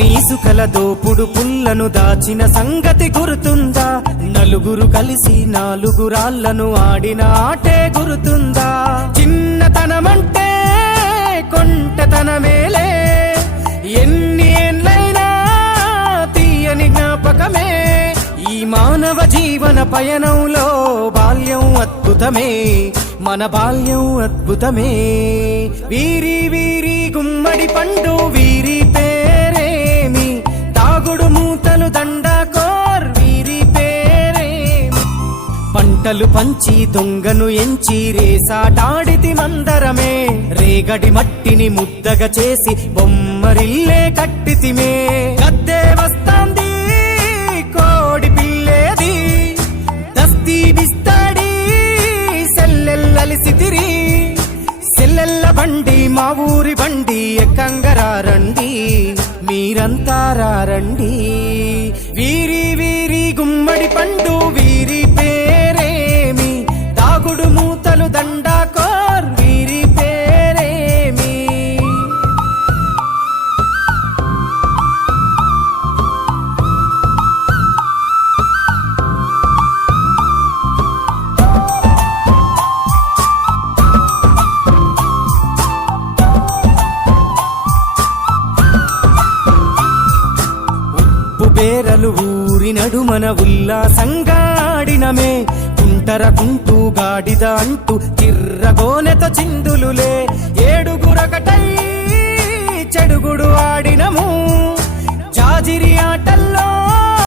నీసుకల దోపుడు పుల్లను దాచిన సంగతి గుర్తుందా? నలుగురు కలిసి నాలుగురాళ్లను ఆడిన ఆటే గుర్తుందా? చిన్నతనమంటే కొంటతనమేలే, ఎన్ని ఏండ్లైనా తీయని జ్ఞాపకమే. ఈ మానవ జీవన పయనంలో బాల్యం అద్భుతమే, మన బాల్యం అద్భుతమే. వీరి వీరి గుమ్మడి పండు వీరి పేరేమి, తాగుడు మూతలు దండాకోర్ వీరి పేరేమి. పంటలు పంచి దొంగను ఎంచి రేసాటాడితి మందరమే, రేగడి మట్టిని ముద్దగా చేసి బొమ్మరిల్లే కట్టితిమే. గద్దే వస్తాంది కోడి పిల్లేది, దస్తీ బిస్తాడి సెల్లెల్లలిసితిరి. సెల్లెల్ల బండి మా ఊరి బండి ఎక్కంగరారండి, మీరంతా రారండి. వీరి వీరి గుమ్మడి పండు వీరి పేరేమి, తాగుడు మూతలు దండాకోర్ వీరి పేరేమి. పేరలు ఊరి నడుమన ఉల్లాసంగాడినమే, కుంటరకుంటూ గాడిద అంటూ చిర్రగోనెత చిందులులే. ఏడుగురకటై చెడుగుడు ఆడినము, జాజిరి ఆటల్లో